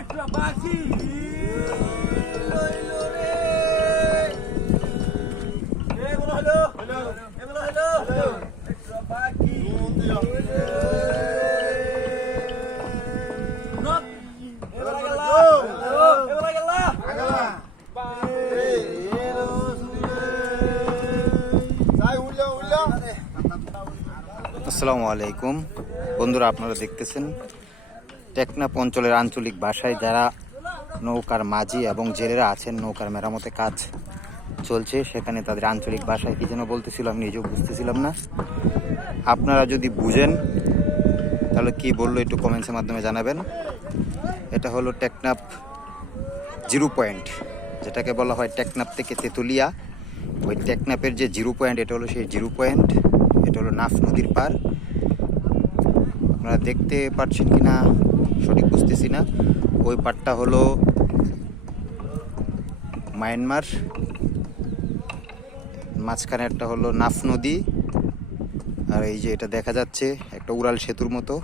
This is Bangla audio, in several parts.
একটা পাখি লইলো রে। এগুলো হলো এগুলো হলো একটা পাখি নট এবার গেল এবার গেল আসসালামু আলাইকুম বন্ধুরা, আপনারা দেখতেছেন টেকনাফ অঞ্চলের আঞ্চলিক ভাষায় যারা নৌকার মাঝি এবং জেলেরা আছেন, নৌকার মেরামতে কাজ চলছে, সেখানে তাদের আঞ্চলিক ভাষায় কি যেন বলতেছিল, আমি নিজেও বুঝতেছিলাম না। আপনারা যদি বুঝেন তাহলে কি বললো একটু কমেন্টসের মাধ্যমে জানাবেন। এটা হলো টেকনাফ 0 পয়েন্ট, যেটাকে বলা হয় টেকনাফ থেকে তেতুলিয়া। ওই টেকনাফের যে 0 পয়েন্ট, এটা হলো সেই 0 পয়েন্ট। এটা হলো নাফ নদীর পার। আপনারা দেখতে পাচ্ছেন কিনা সঠিক বুঝতেছি না। ওই পারটা হলো মায়ানমার, মাঝখানে একটা হলো নাফ নদী, আর এই যে এটা দেখা যাচ্ছে একটা উড়াল সেতুর মতো,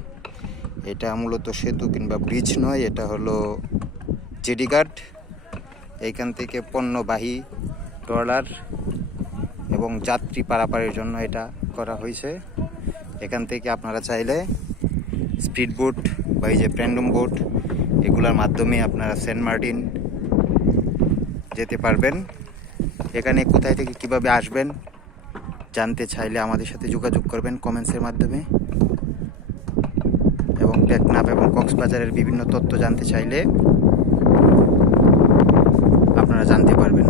এটা মূলত সেতু কিংবা ব্রিজ নয়, এটা হলো জেডিঘাট। এইখান থেকে পণ্যবাহী ট্রলার এবং যাত্রী পারাপারের জন্য এটা করা হয়েছে। এখান থেকে আপনারা চাইলে স্পিড বোট বা এই যে প্যান্ডুম বোট, এগুলোর মাধ্যমে আপনারা সেন্ট মার্টিন যেতে পারবেন। এখানে কোথায় থেকে কিভাবে আসবেন জানতে চাইলে আমাদের সাথে যোগাযোগ করবেন কমেন্টসের মাধ্যমে, এবং টেকনাফ এবং কক্সবাজারের বিভিন্ন তথ্য জানতে চাইলে আপনারা জানতে পারবেন।